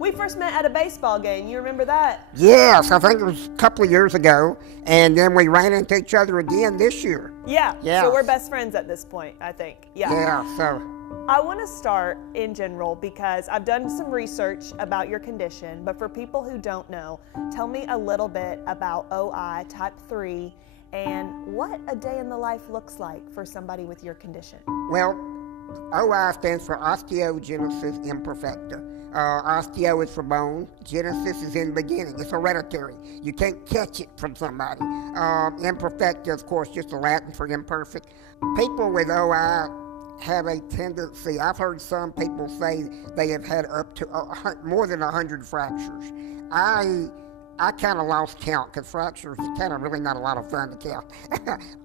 We first met at a baseball game. You remember that? Yes, I think it was a couple of years ago, and then we ran into each other again this year. Yeah. Yes. So we're best friends at this point, I think. Yeah. Yeah, so I want to start in general because I've done some research about your condition, but for people who don't know, tell me a little bit about OI type 3 and what a day in the life looks like for somebody with your condition. well, OI stands for osteogenesis imperfecta. Osteo is for bone. Genesis is in the beginning. It's hereditary. You can't catch it from somebody. Imperfecta, of course, just the Latin for imperfect. People with OI have a tendency, I've heard some people say they have had up to more than 100 fractures. I kind of lost count because fractures is kind of really not a lot of fun to count.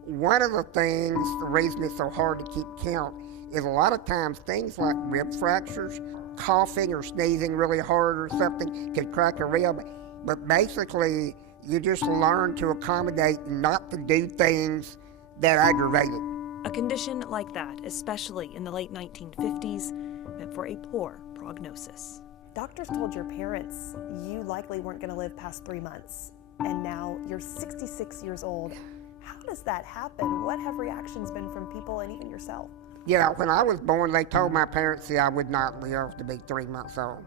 One of the things, the reason it's so hard to keep count, is a lot of times things like rib fractures, coughing or sneezing really hard or something could crack a rib. But basically, you just learn to accommodate and not to do things that aggravate it. A condition like that, especially in the late 1950s, meant for a poor prognosis. Doctors told your parents you likely weren't going to live past 3 months, and now you're 66 years old. How does that happen? What have reactions been from people and even yourself? Yeah, when I was born, they told my parents that I would not live to be 3 months old.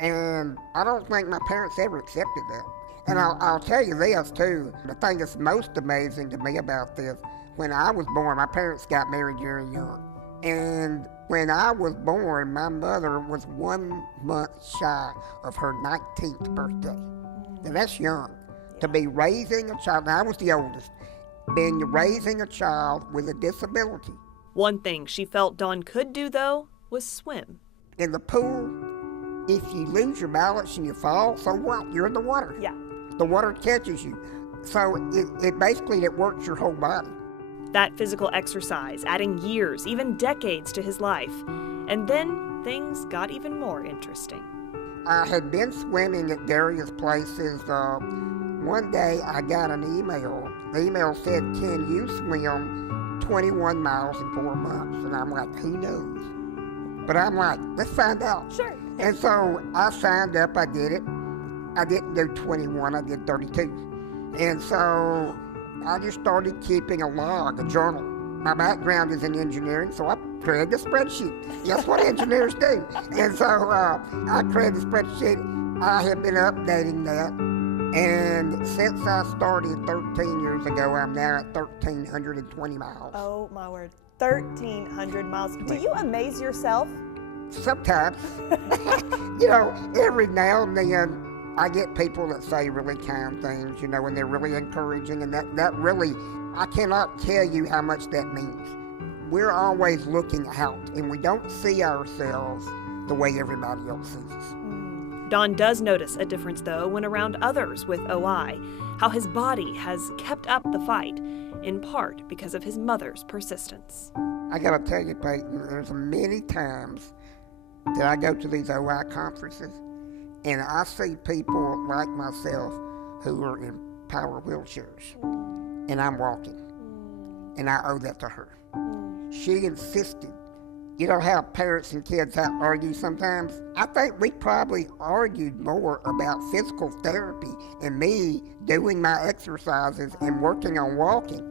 And I don't think my parents ever accepted that. And I'll tell you this, too. The thing that's most amazing to me about this, when I was born, my parents got married very young. And when I was born, my mother was 1 month shy of her 19th birthday. Now, that's young. To be raising a child, now I was the oldest, being raising a child with a disability. One thing she felt Dawn could do, though, was swim. In the pool, if you lose your balance and you fall, so what? You're in the water. Yeah. The water catches you. So it basically works your whole body. That physical exercise, adding years, even decades to his life. And then things got even more interesting. I had been swimming at various places. One day I got an email. The email said, "Can you swim 21 miles in 4 months?" And I'm like, who knows? But I'm like, let's find out. Sure. And so I signed up, I did it. I didn't do 21, I did 32. And so I just started keeping a log, a journal. My background is in engineering, so I created a spreadsheet. That's what engineers do. And so I created a spreadsheet. I have been updating that. And since I started 13 years ago, I'm now at 1,320 miles. Oh, my word. 1,300 miles. Do you amaze yourself? Sometimes. You know, every now and then, I get people that say really kind things, you know, and they're really encouraging, and that really, I cannot tell you how much that means. We're always looking out, and we don't see ourselves the way everybody else sees us. Dawn does notice a difference, though, when around others with OI, how his body has kept up the fight, in part because of his mother's persistence. I gotta tell you, Peyton, there's many times that I go to these OI conferences, and I see people like myself who are in power wheelchairs, and I'm walking, and I owe that to her. She insisted. You know how parents and kids argue sometimes? I think we probably argued more about physical therapy and me doing my exercises and working on walking.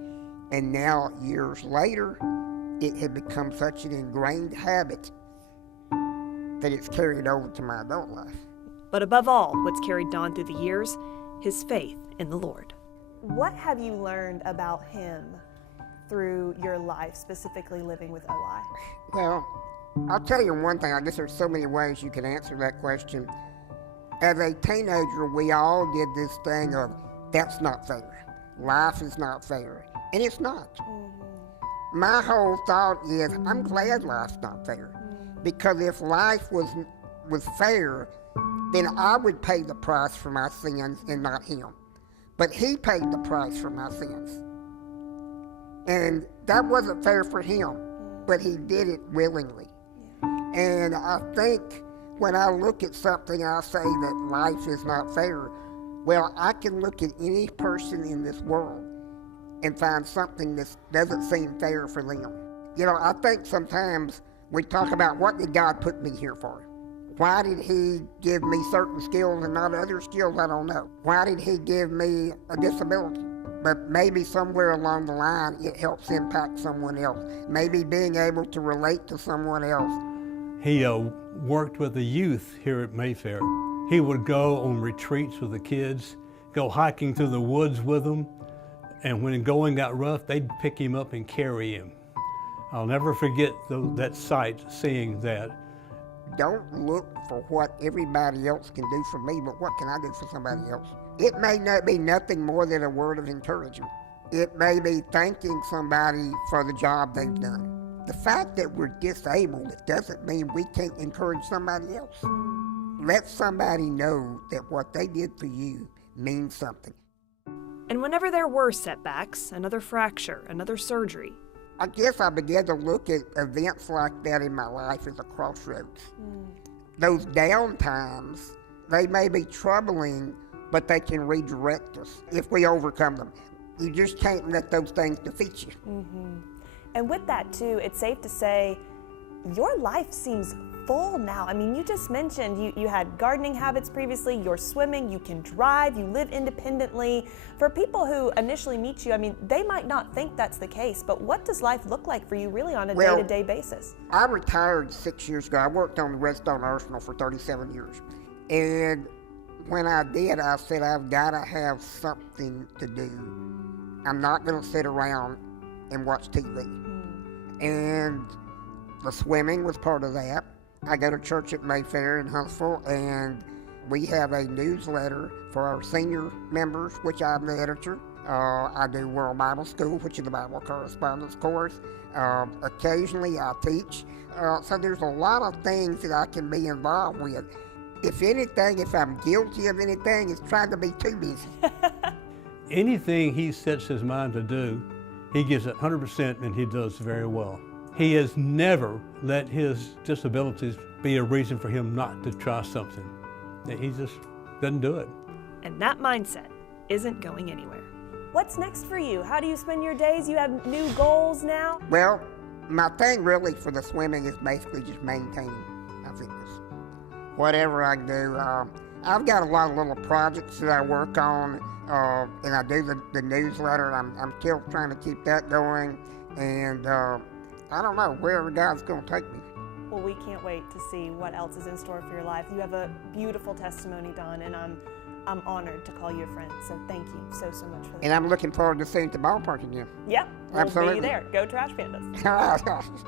And now, years later, it had become such an ingrained habit that it's carried over to my adult life. But above all, what's carried Dawn through the years, his faith in the Lord. What have you learned about him through your life, specifically living with OI? Well, I'll tell you one thing. I guess there's so many ways you can answer that question. As a teenager, we all did this thing of, that's not fair. Life is not fair. And it's not. My whole thought is, I'm glad life's not fair. Because if life was fair, then I would pay the price for my sins and not him. But he paid the price for my sins. And that wasn't fair for him, but he did it willingly. And I think when I look at something, I say that life is not fair. Well, I can look at any person in this world and find something that doesn't seem fair for them. You know, I think sometimes we talk about, what did God put me here for? Why did he give me certain skills and not other skills? I don't know. Why did he give me a disability? But maybe somewhere along the line it helps impact someone else. Maybe being able to relate to someone else. He worked with the youth here at Mayfair. He would go on retreats with the kids, go hiking through the woods with them, and when going got rough, they'd pick him up and carry him. I'll never forget that sight, seeing that. Don't look for what everybody else can do for me, but what can I do for somebody else? It may not be nothing more than a word of encouragement. It may be thanking somebody for the job they've done. The fact that we're disabled doesn't mean we can't encourage somebody else. Let somebody know that what they did for you means something. And whenever there were setbacks, another fracture, another surgery, I guess I began to look at events like that in my life as a crossroads. Those down times, they may be troubling, but they can redirect us if we overcome them. You just can't let those things defeat you. And with that too, it's safe to say your life seems full now. I mean, you just mentioned you had gardening habits previously, you're swimming, you can drive, you live independently. For people who initially meet you, I mean, they might not think that's the case, but what does life look like for you really on a day-to-day basis? I retired 6 years ago. I worked on the Redstone Arsenal for 37 years. And when I did, I said, I've got to have something to do. I'm not going to sit around and watch TV. And the swimming was part of that. I go to church at Mayfair in Huntsville, and we have a newsletter for our senior members, which I'm the editor. I do World Bible School, which is the Bible correspondence course. Occasionally I teach. So there's a lot of things that I can be involved with. If anything, if I'm guilty of anything, it's trying to be too busy. Anything he sets his mind to do, he gives it 100% and he does very well. He has never let his disabilities be a reason for him not to try something. He just doesn't do it. and that mindset isn't going anywhere. What's next for you? How do you spend your days? You have new goals now? Well, my thing really for the swimming is basically just maintaining my fitness. Whatever I do, I've got a lot of little projects that I work on, and I do the newsletter. I'm still trying to keep that going, and I don't know, wherever God's going to take me. Well, we can't wait to see what else is in store for your life. You have a beautiful testimony, Don, and I'm honored to call you a friend. So thank you so much for that. And I'm looking forward to seeing the ballpark again. Yep, we'll Absolutely. be there. Go Trash Pandas.